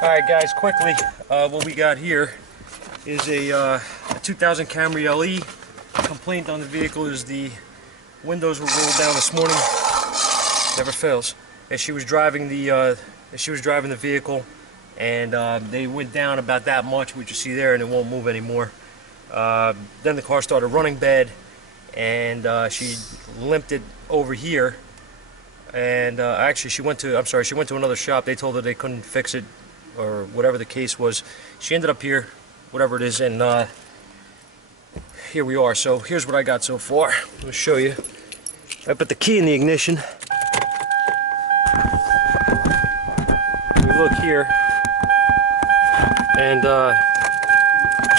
Alright guys, quickly, what we got here is a 2000 Camry LE. Complaint on the vehicle is the windows were rolled down this morning. Never fails. As she was driving the vehicle, and they went down about that much, which you see there, and it won't move anymore. Then the car started running bad, and she limped it over here. And actually, she went to another shop. They told her they couldn't fix it, or whatever the case was. She ended up here, whatever it is, and here we are. So here's what I got so far. Let me show you. I put the key in the ignition. We look here, and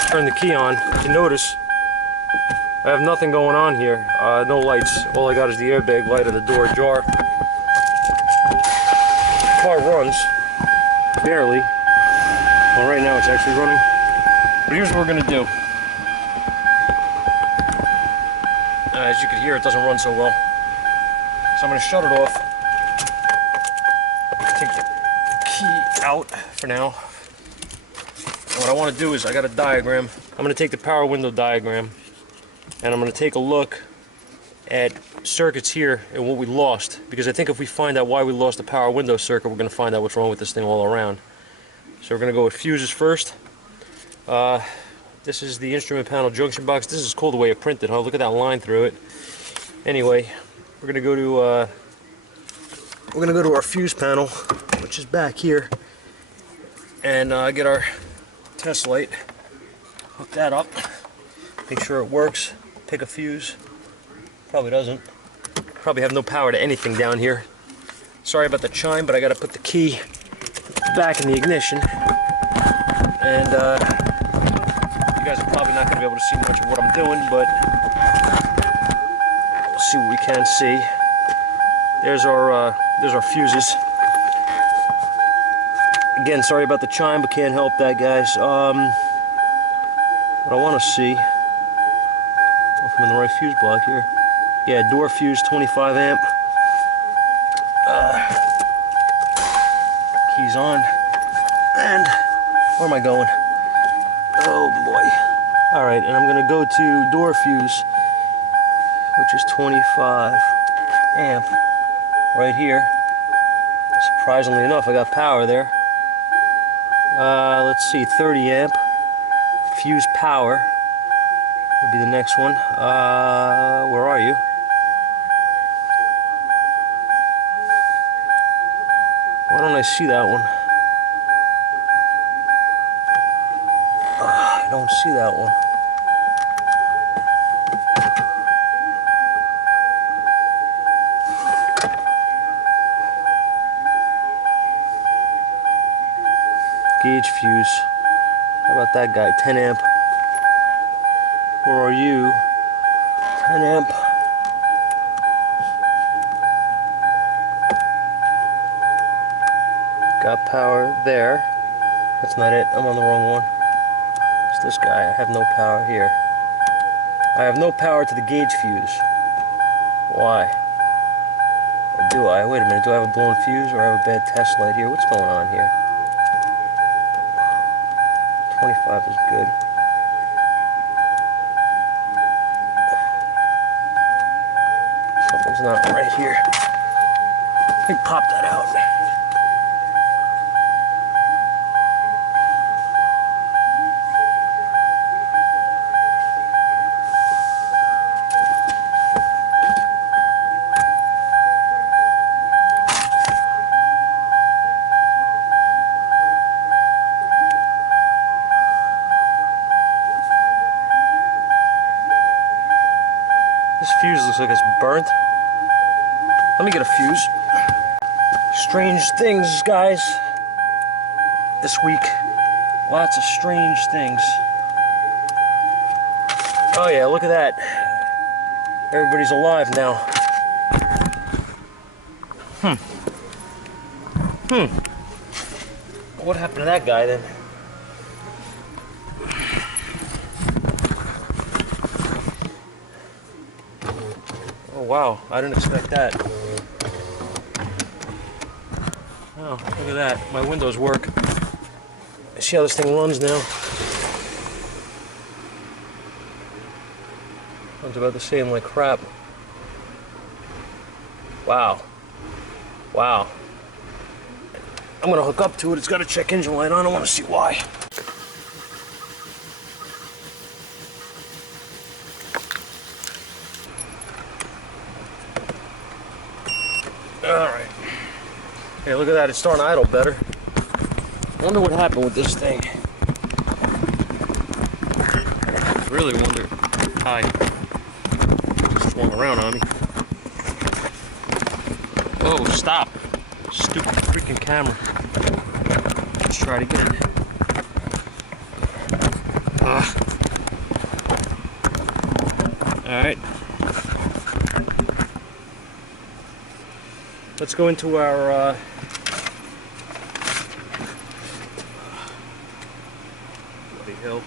turn the key on. You notice I have nothing going on here. No lights. All I got is the airbag light of the door ajar. The car runs barely. Well, right now it's actually running. But here's what we're gonna do. As you can hear, it doesn't run so well. So I'm gonna shut it off. Take the key out for now. And what I want to do is, I got a diagram. I'm gonna take the power window diagram, and I'm gonna take a look at circuits here and what we lost, because I think if we find out why we lost the power window circuit, we're gonna find out what's wrong with this thing all around. So we're gonna go with fuses first. This is the instrument panel junction box. This is cool the way it printed, huh? Look at that line through it. Anyway, we're gonna go to our fuse panel, which is back here, and get our test light. Hook that up. Make sure it works. Pick a fuse. Probably doesn't. Probably have no power to anything down here. Sorry about the chime, but I gotta put the key back in the ignition. And you guys are probably not gonna be able to see much of what I'm doing, but we'll see what we can see. There's our fuses. Again, sorry about the chime, but can't help that, guys. What I want to see, if I'm in the right fuse block here. Yeah, door fuse, 25 amp. Keys on. And where am I going? Oh boy. Alright, and I'm going to go to door fuse, which is 25 amp right here. Surprisingly enough, I got power there. Let's see, 30 amp. Fuse power would be the next one. Where are you? Why don't I see that one? I don't see that one. Gauge fuse. How about that guy? 10 amp. Where are you? 10 amp. Got power there. That's not it. I'm on the wrong one. It's this guy. I have no power here. I have no power to the gauge fuse. Why? Or do I? Wait a minute. Do I have a blown fuse, or I have a bad test light here? What's going on here? 25 is good. Something's not right here. Let me pop that out. This fuse looks like it's burnt. Let me get a fuse. Strange things, guys. This week. Lots of strange things. Oh yeah, look at that. Everybody's alive now. What happened to that guy then? Oh wow, I didn't expect that. Oh, look at that. My windows work. see how this thing runs now. Runs about the same like crap. Wow. Wow. I'm gonna hook up to it. It's got a check engine light on. I want to see why. Alright. Hey, look at that. It's starting to idle better. I wonder what happened with this thing. I really wonder. Hi. Just swung around on me. Oh, stop. Stupid freaking camera. Let's try it again. Alright. Let's go into our bloody hell.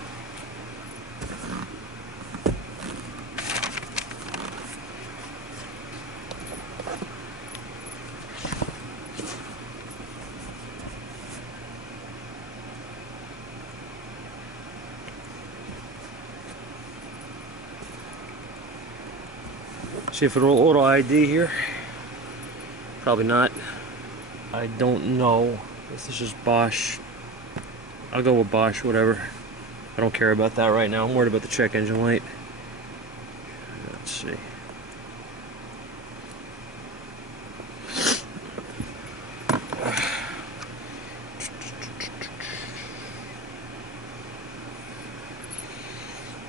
See if it'll auto ID here. Probably not. I don't know if this is Bosch. I'll go with Bosch, whatever. I don't care about that right now. I'm worried about the check engine light. Let's see.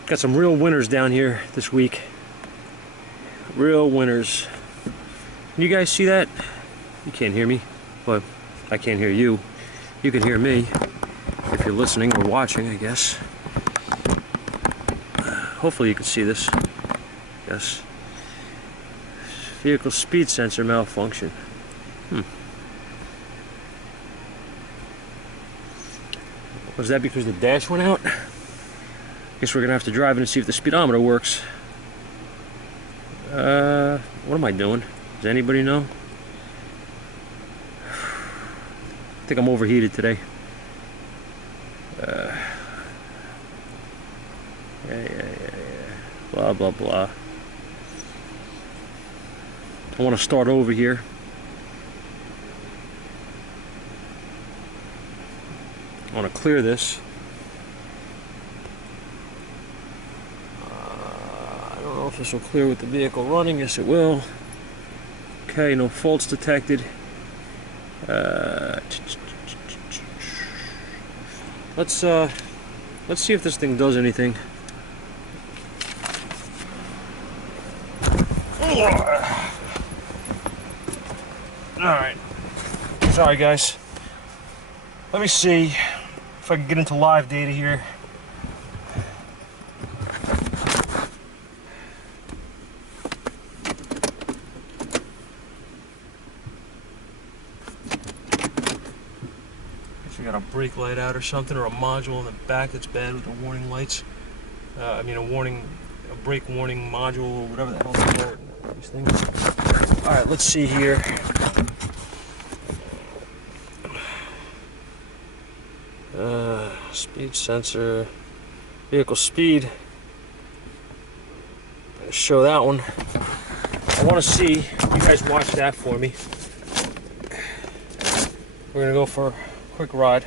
Got some real winners down here this week. Real winners. Can you guys see that? You can't hear me, but I can't hear you. You can hear me if you're listening or watching, I guess. Hopefully you can see this. Yes. Vehicle speed sensor malfunction. Was that because the dash went out? Guess we're gonna have to drive in and see if the speedometer works. What am I doing? Does anybody know? I think I'm overheated today. Yeah. Blah, blah, blah. I want to start over here. I want to clear this. I don't know if this will clear with the vehicle running. Yes, it will. Okay, no faults detected. Let's see if this thing does anything. Alright. Sorry guys. Let me see if I can get into live data here. We got a brake light out or something, or a module in the back that's bad with the warning lights. I mean a brake warning module, or whatever the hell they call it. These things. All right, let's see here. Speed sensor, vehicle speed. Show that one. I want to see. You guys watch that for me. We're gonna go for quick ride.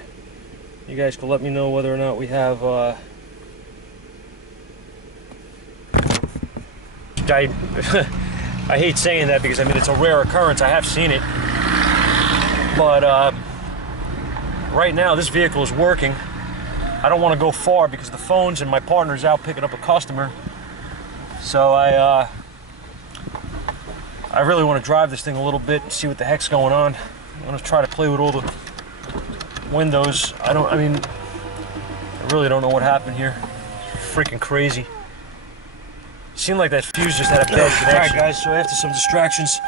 You guys can let me know whether or not we have I hate saying that because I mean it's a rare occurrence. I have seen it, but right now this vehicle is working. I don't want to go far because the phones and my partner's out picking up a customer, so I really want to drive this thing a little bit and see what the heck's going on. I'm gonna try to play with all the windows. I really don't know what happened here. Freaking crazy. Seemed like that fuse just had a bad connection. Alright guys, so after some distractions,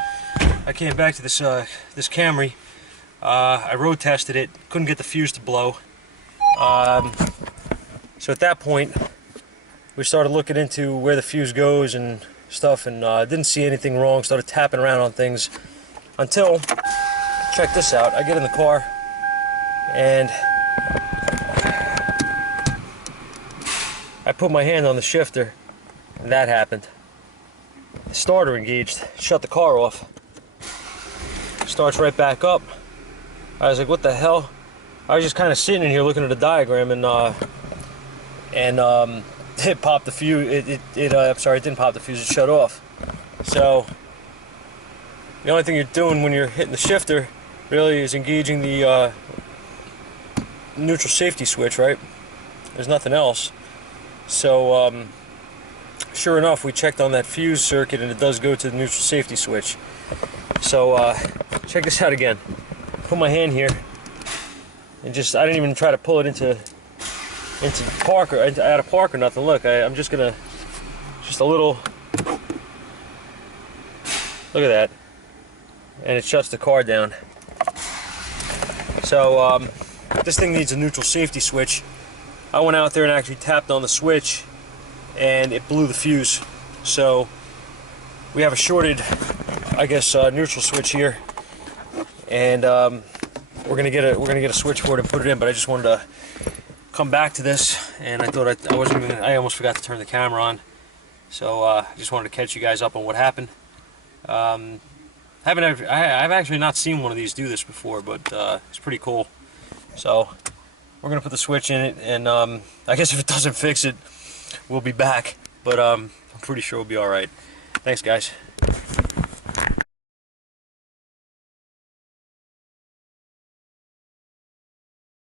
I came back to this this Camry. I road tested it, couldn't get the fuse to blow. So at that point, we started looking into where the fuse goes and stuff, and didn't see anything wrong. Started tapping around on things until, check this out, I get in the car and I put my hand on the shifter, and that happened. The starter engaged, shut the car off. Starts right back up. I was like, what the hell? I was just kind of sitting in here looking at the diagram, and it popped the fuse. I'm sorry, it didn't pop the fuse. It shut off. So the only thing you're doing when you're hitting the shifter really is engaging the neutral safety switch, right? There's nothing else. So sure enough, we checked on that fuse circuit, and it does go to the neutral safety switch. So check this out again. Put my hand here, and I didn't even try to pull it into park or out of park or nothing. Look, I'm just gonna, just a little, look at that, and it shuts the car down. So this thing needs a neutral safety switch. I went out there and actually tapped on the switch, and it blew the fuse. So we have a shorted, I guess, neutral switch here, and we're gonna get a switch for it and put it in. But I just wanted to come back to this, and I thought I almost forgot to turn the camera on. So I just wanted to catch you guys up on what happened. I've actually not seen one of these do this before, but it's pretty cool. So we're gonna put the switch in it, and I guess if it doesn't fix it, we'll be back. But I'm pretty sure we'll be all right. Thanks, guys.